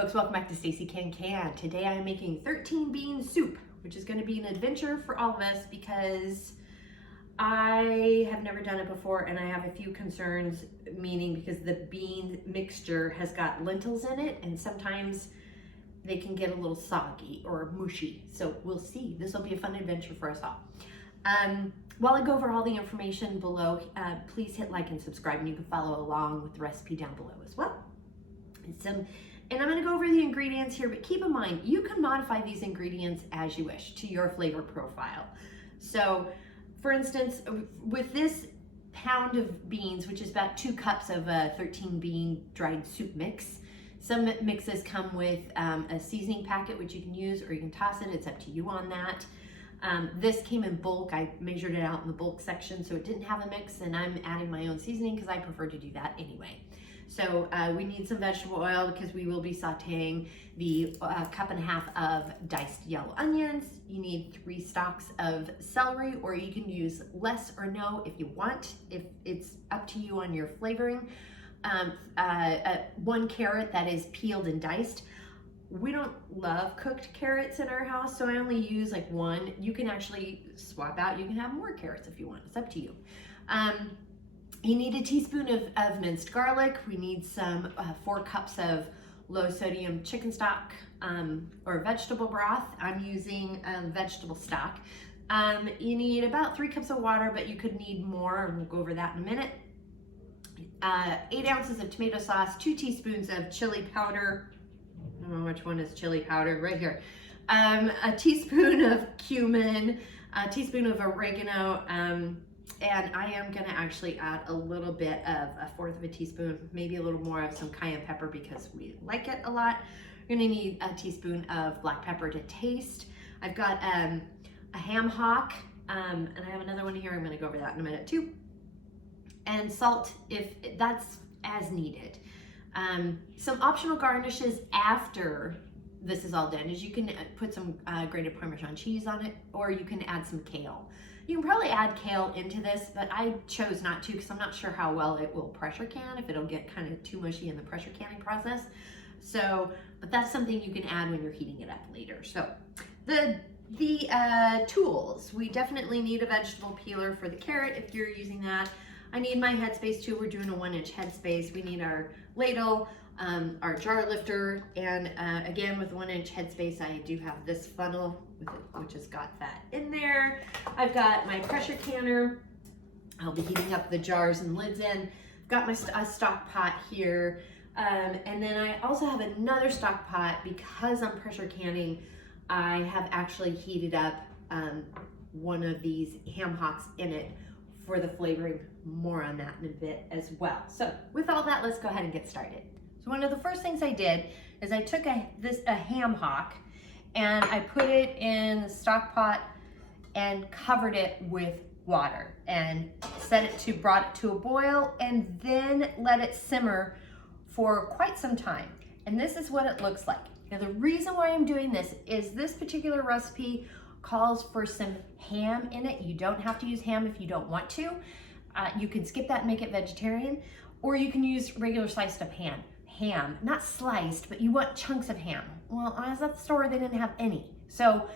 folks, welcome back to Stacey Can. Today I'm making 13 bean soup, which is going to be an adventure for all of us because I have never done it before and I have a few concerns, meaning because the bean mixture has got lentils in it and sometimes they can get a little soggy or mushy. So we'll see. This will be a fun adventure for us all. While I go over all the information below, please hit like and subscribe, and you can follow along with the recipe down below as well. And I'm going to go over the ingredients here, but keep in mind, you can modify these ingredients as you wish to your flavor profile. So, for instance, with this pound of beans, which is about 2 cups of 13 bean dried soup mix, some mixes come with a seasoning packet, which you can use or you can toss it. It's up to you on that. This came in bulk. I measured it out in the bulk section, so it didn't have a mix, and I'm adding my own seasoning because I prefer to do that anyway. So we need some vegetable oil because we will be sauteing the 1.5 cups of diced yellow onions. You need 3 stalks of celery, or you can use less or no if you want. If it's up to you on your flavoring. 1 carrot that is peeled and diced. We don't love cooked carrots in our house, so I only use like 1. You can actually swap out. You can have more carrots if you want. It's up to you. You need a teaspoon of minced garlic. We need some 4 cups of low sodium chicken stock or vegetable broth. I'm using vegetable stock. You need about 3 cups of water, but you could need more, and we'll go over that in a minute. 8 ounces of tomato sauce, 2 teaspoons of chili powder. I don't know which one is chili powder, right here. A teaspoon of cumin, a teaspoon of oregano, and I am gonna actually add a little bit of 1/4 teaspoon, maybe a little more of some cayenne pepper because we like it a lot. You're gonna need a teaspoon of black pepper to taste. I've got a ham hock, and I have another one here. I'm gonna go over that in a minute too. And salt, if that's as needed. Some optional garnishes after this is all done is you can put some grated Parmesan cheese on it, or you can add some kale. You can probably add kale into this, but I chose not to because I'm not sure how well it will pressure can, if it'll get kind of too mushy in the pressure canning process. So, but that's something you can add when you're heating it up later. So the tools, we definitely need a vegetable peeler for the carrot if you're using that. I need my Headspace tool. We're doing a 1-inch Headspace. We need our ladle, our jar lifter, and again with 1-inch Headspace, I do have this funnel with it, which has got that in there. I've got my pressure canner. I'll be heating up the jars and lids in. I've got my stock pot here, and then I also have another stock pot because I'm pressure canning. I have actually heated up one of these ham hocks in it for the flavoring. More on that in a bit as well. So with all that, let's go ahead and get started. So one of the first things I did is I took a ham hock and I put it in the stock pot and covered it with water and brought it to a boil, and then let it simmer for quite some time. And this is what it looks like. Now the reason why I'm doing this is this particular recipe calls for some ham in it. You don't have to use ham if you don't want to. You can skip that and make it vegetarian, or you can use regular sliced up ham, not sliced, but you want chunks of ham. Well, I was at the store, they didn't have any. So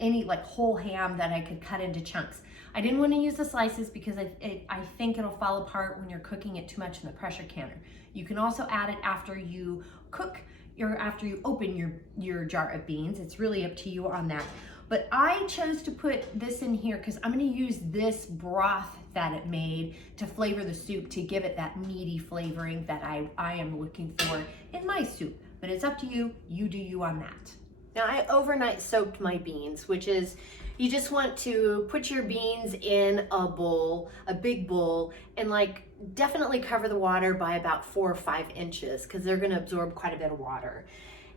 any like whole ham that I could cut into chunks. I didn't want to use the slices because I think it'll fall apart when you're cooking it too much in the pressure canner. You can also add it after you cook or after you open your jar of beans. It's really up to you on that. But I chose to put this in here because I'm going to use this broth that it made to flavor the soup, to give it that meaty flavoring that I am looking for in my soup. But it's up to you. You do you on that. Now I overnight soaked my beans, which is you just want to put your beans in a bowl, a big bowl, and like definitely cover the water by about 4 or 5 inches because they're going to absorb quite a bit of water.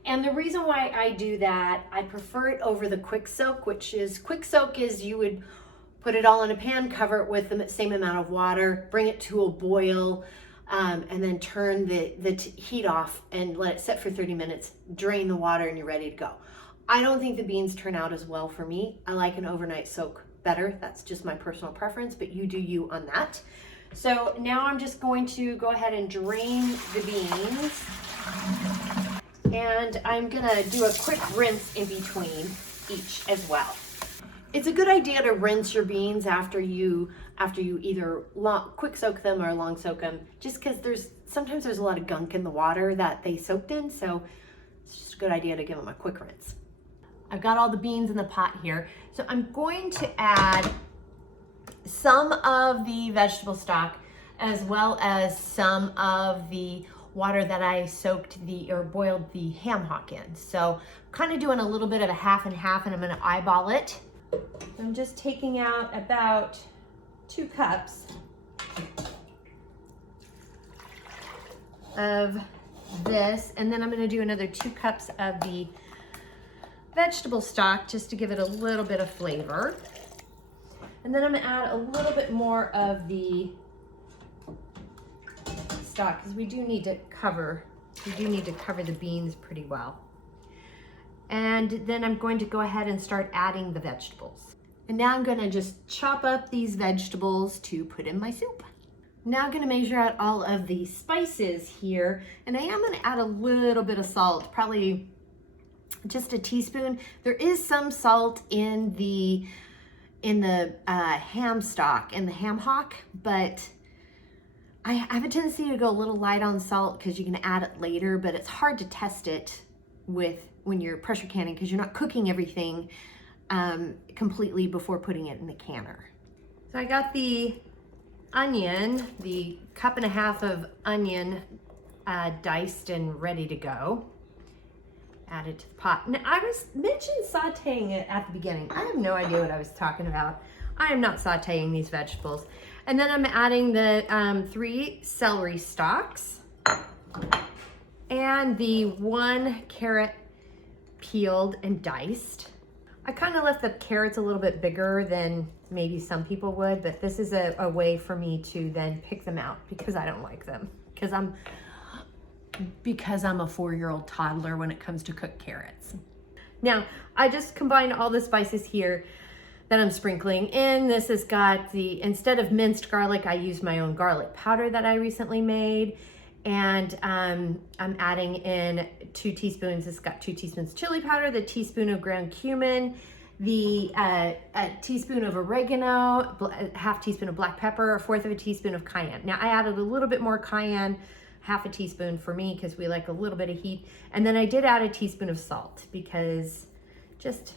And the reason why I do that, I prefer it over the quick soak, which is you would put it all in a pan, cover it with the same amount of water, bring it to a boil, and then turn the heat off and let it sit for 30 minutes, drain the water, and you're ready to go. I don't think the beans turn out as well for me. I like an overnight soak better. That's just my personal preference, but you do you on that. So now I'm just going to go ahead and drain the beans. And I'm gonna do a quick rinse in between each as well. It's a good idea to rinse your beans after you either quick soak them or long soak them, just because sometimes there's a lot of gunk in the water that they soaked in, so it's just a good idea to give them a quick rinse. I've got all the beans in the pot here, so I'm going to add some of the vegetable stock as well as some of the water that I soaked or boiled the ham hock in. So kind of doing a little bit of a half and half, and I'm gonna eyeball it. I'm just taking out about 2 cups of this, and then I'm gonna do another 2 cups of the vegetable stock just to give it a little bit of flavor. And then I'm gonna add a little bit more of the stock because we do need to cover the beans pretty well. And then I'm going to go ahead and start adding the vegetables. And now I'm gonna just chop up these vegetables to put in my soup. Now I'm gonna measure out all of the spices here, and I am gonna add a little bit of salt, probably just a teaspoon. There is some salt in the ham stock, in the ham hock, but I have a tendency to go a little light on salt because you can add it later, but it's hard to test it when you're pressure canning because you're not cooking everything completely before putting it in the canner. So I got the onion, the 1.5 cups of onion diced and ready to go. Add it to the pot. Now I mentioned sauteing it at the beginning. I have no idea what I was talking about. I am not sauteing these vegetables. And then I'm adding the 3 celery stalks and the 1 carrot peeled and diced. I kind of left the carrots a little bit bigger than maybe some people would, but this is a way for me to then pick them out because I don't like them, because I'm a 4-year-old toddler when it comes to cooked carrots. Now, I just combined all the spices here that I'm sprinkling in. This has got instead of minced garlic, I used my own garlic powder that I recently made. And I'm adding in 2 teaspoons. It's got 2 teaspoons chili powder, the teaspoon of ground cumin, the a teaspoon of oregano, half teaspoon of black pepper, 1/4 of a teaspoon of cayenne. Now I added a little bit more cayenne, half a teaspoon for me because we like a little bit of heat. And then I did add a teaspoon of salt because just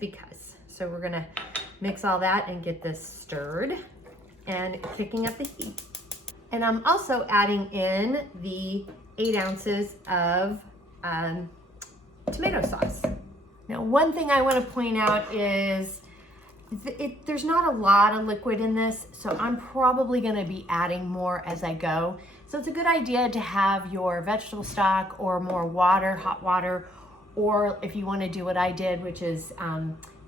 because. So we're gonna mix all that and get this stirred and kicking up the heat. And I'm also adding in the 8 ounces of tomato sauce. Now, one thing I want to point out is there's not a lot of liquid in this, so I'm probably going to be adding more as I go. So it's a good idea to have your vegetable stock or more water, hot water, or if you want to do what I did, which is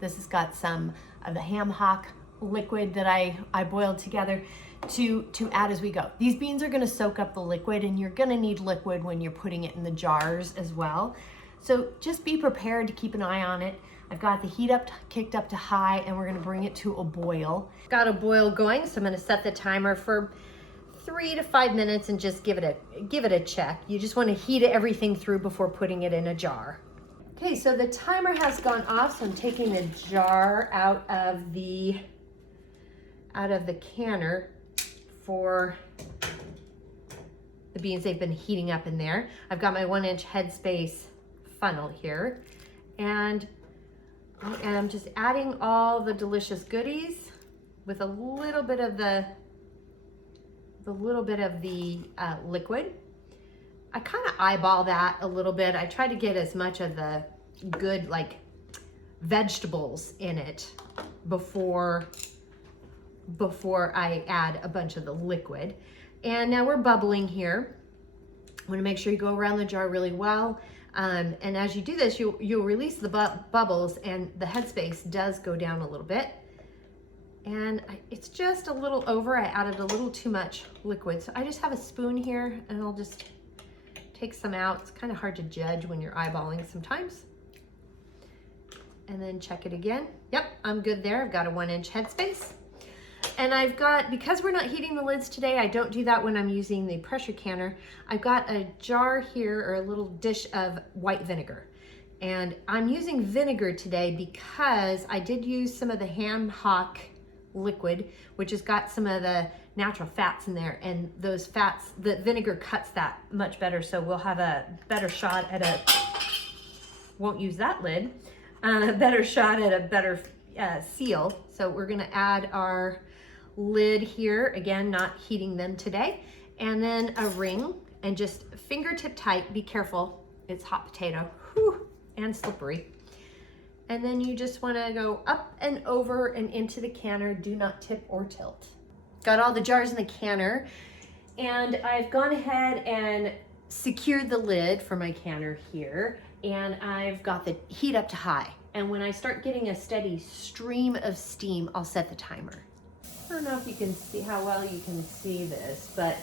this has got some of the ham hock liquid that I boiled together to add as we go. These beans are gonna soak up the liquid, and you're gonna need liquid when you're putting it in the jars as well. So just be prepared to keep an eye on it. I've got the heat kicked up to high, and we're gonna bring it to a boil. Got a boil going, so I'm gonna set the timer for 3 to 5 minutes and just give it a check. You just wanna heat everything through before putting it in a jar. Okay, so the timer has gone off, so I'm taking the jar out of the canner for the beans. They've been heating up in there. I've got my 1-inch Headspace funnel here, and I am just adding all the delicious goodies with a little bit of the liquid. I kind of eyeball that a little bit. I try to get as much of the good like vegetables in it before I add a bunch of the liquid. And now we're bubbling here. I want to make sure you go around the jar really well. And as you do this, you'll release the bubbles, and the Headspace does go down a little bit. And it's just a little over. I added a little too much liquid. So I just have a spoon here, and I'll just take some out. It's kind of hard to judge when you're eyeballing sometimes. And then check it again. Yep, I'm good there. I've got a 1-inch Headspace. And I've got, because we're not heating the lids today, I don't do that when I'm using the pressure canner. I've got a jar here, or a little dish of white vinegar. And I'm using vinegar today because I did use some of the hand hock liquid, which has got some of the natural fats in there, and those fats, the vinegar cuts that much better, so we'll have a better shot at a, won't use that lid, a better shot at a better seal. So we're gonna add our lid here, again, not heating them today, and then a ring, and just fingertip tight, be careful, it's hot potato, whew, and slippery. And then you just wanna go up and over and into the canner, do not tip or tilt. Got all the jars in the canner, and I've gone ahead and secured the lid for my canner here, and I've got the heat up to high. And when I start getting a steady stream of steam, I'll set the timer. I don't know if you can see how well you can see this, but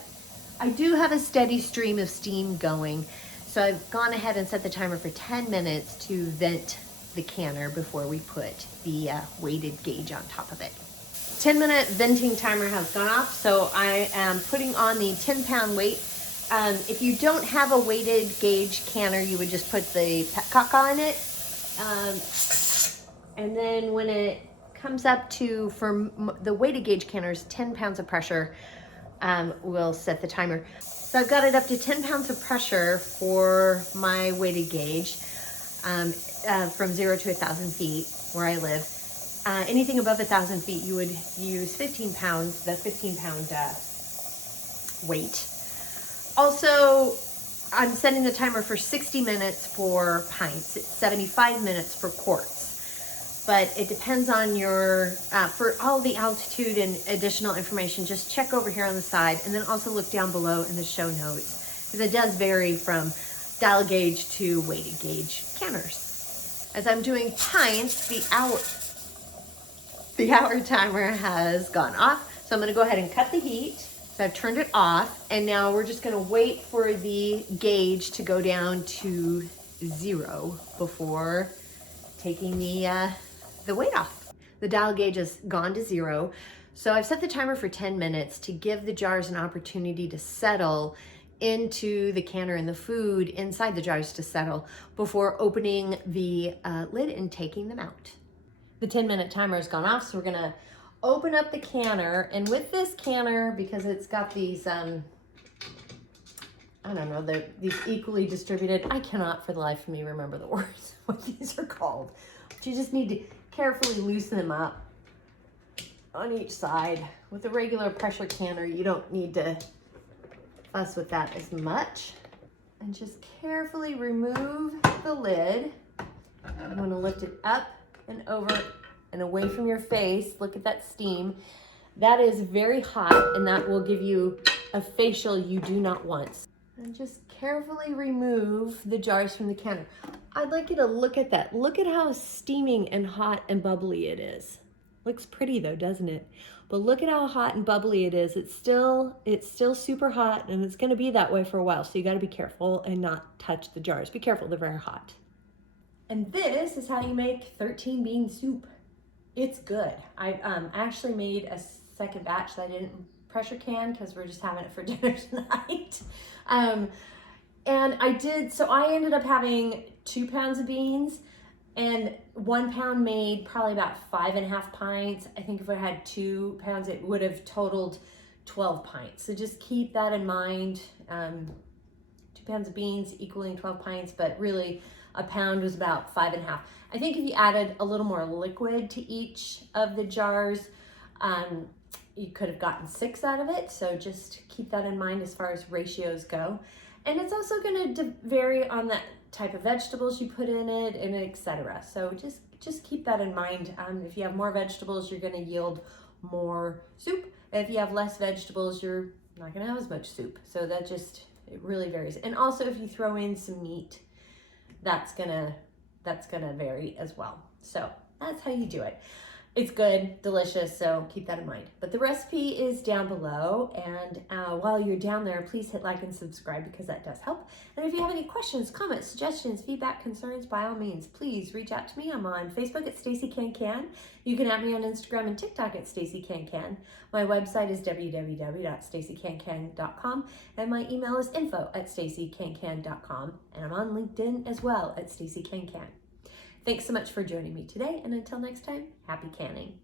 I do have a steady stream of steam going. So I've gone ahead and set the timer for 10 minutes to vent the canner before we put the weighted gauge on top of it. 10-minute venting timer has gone off, so I am putting on the 10-pound weight. If you don't have a weighted gauge canner, you would just put the petcock on it. And then when it comes up to, for the weighted gauge canners, 10 pounds of pressure, we'll set the timer. So I've got it up to 10 pounds of pressure for my weighted gauge, from 0 to 1,000 feet where I live. Anything above 1,000 feet, you would use 15 pounds, the 15-pound weight. Also, I'm setting the timer for 60 minutes for pints. It's 75 minutes for quarts. But it depends on your, for all the altitude and additional information, just check over here on the side, and then also look down below in the show notes, because it does vary from dial gauge to weighted gauge canners. As I'm doing pints, the hour timer has gone off, so I'm gonna go ahead and cut the heat. So I've turned it off, and now we're just gonna wait for the gauge to go down to 0 before taking the weight off. The dial gauge has gone to 0, so I've set the timer for 10 minutes to give the jars an opportunity to settle into the canner, and the food inside the jars to settle before opening the lid and taking them out. The 10-minute timer has gone off, so we're gonna open up the canner. And with this canner, because it's got these, I don't know, these equally distributed, I cannot for the life of me remember the words, what these are called. But you just need to carefully loosen them up on each side. With a regular pressure canner, you don't need to fuss with that as much. And just carefully remove the lid. I'm gonna lift it up and over and away from your face. Look at that steam. That is very hot, and that will give you a facial you do not want. And just carefully remove the jars from the canner. I'd like you to look at that. Look at how steaming and hot and bubbly it is. Looks pretty though, doesn't it? But look at how hot and bubbly it is. It's still super hot, and it's gonna be that way for a while. So you gotta be careful and not touch the jars. Be careful, they're very hot. And this is how you make 13 bean soup. It's good. I actually made a second batch that I didn't pressure can because we're just having it for dinner tonight. And I ended up having 2 pounds of beans, and 1 pound made probably about 5.5 pints. I think if I had 2 pounds, it would have totaled 12 pints. So just keep that in mind. 2 pounds of beans equaling 12 pints, but really a pound was about 5.5. I think if you added a little more liquid to each of the jars, you could have gotten 6 out of it. So just keep that in mind as far as ratios go. And it's also going to vary on the type of vegetables you put in it, and etc. So just keep that in mind. If you have more vegetables, you're going to yield more soup. If you have less vegetables, you're not going to have as much soup. So it really varies. And also if you throw in some meat, that's gonna vary as well. So that's how you do it. It's good, delicious, so keep that in mind. But the recipe is down below, and while you're down there, please hit like and subscribe because that does help. And if you have any questions, comments, suggestions, feedback, concerns, by all means, please reach out to me. I'm on Facebook at Stacey Can Can. You can add me on Instagram and TikTok at Stacey Can Can. My website is www.staceycancan.com, and my email is info@staceycancan.com, and I'm on LinkedIn as well at Stacey Can Can. Thanks so much for joining me today, and until next time, happy canning.